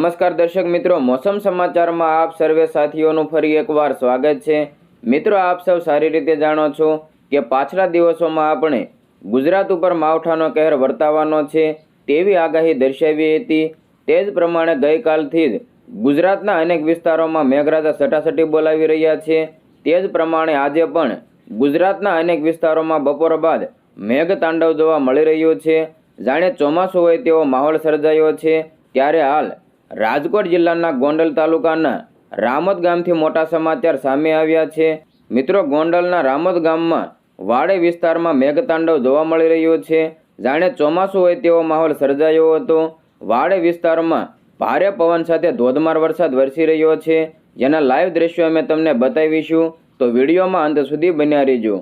નમસ્કાર દર્શક મિત્રો, મોસમ સમાચારમાં આપ સર્વે સાથીઓનું ફરી એકવાર સ્વાગત છે। મિત્રો, આપ સૌ સારી રીતે જાણો છો કે પાછલા દિવસોમાં આપણે ગુજરાત ઉપર માવઠાનો કહેર વર્તાવાનો છે તેવી આગાહી દર્શાવી હતી। તે જ પ્રમાણે ગઈકાલથી જ ગુજરાતના અનેક વિસ્તારોમાં મેઘરાજા સટાસટી બોલાવી રહ્યા છે। તે જ પ્રમાણે આજે પણ ગુજરાતના અનેક વિસ્તારોમાં બપોર બાદ મેઘ તાંડવ જોવા મળી રહ્યું છે। જાણે ચોમાસું હોય તેવો માહોલ સર્જાયો છે। ત્યારે હાલ રાજકોટ જિલ્લાના ગોંડલ તાલુકાના રામોદ ગામથી મોટા સમાચાર સામે આવ્યા છે। મિત્રો, ગોંડલના રામોદ ગામમાં વાડે વિસ્તારમાં મેઘતાંડવ જોવા મળી રહ્યું છે। જાણે ચોમાસું હોય તેવો માહોલ સર્જાયો હતો। વાડે વિસ્તારમાં ભારે પવન સાથે ધોધમાર વરસાદ વરસી રહ્યો છે, જેના લાઈવ દ્રશ્યો અમે તમને બતાવીશું, તો વિડીયોમાં અંત સુધી બન્યા રહેજો।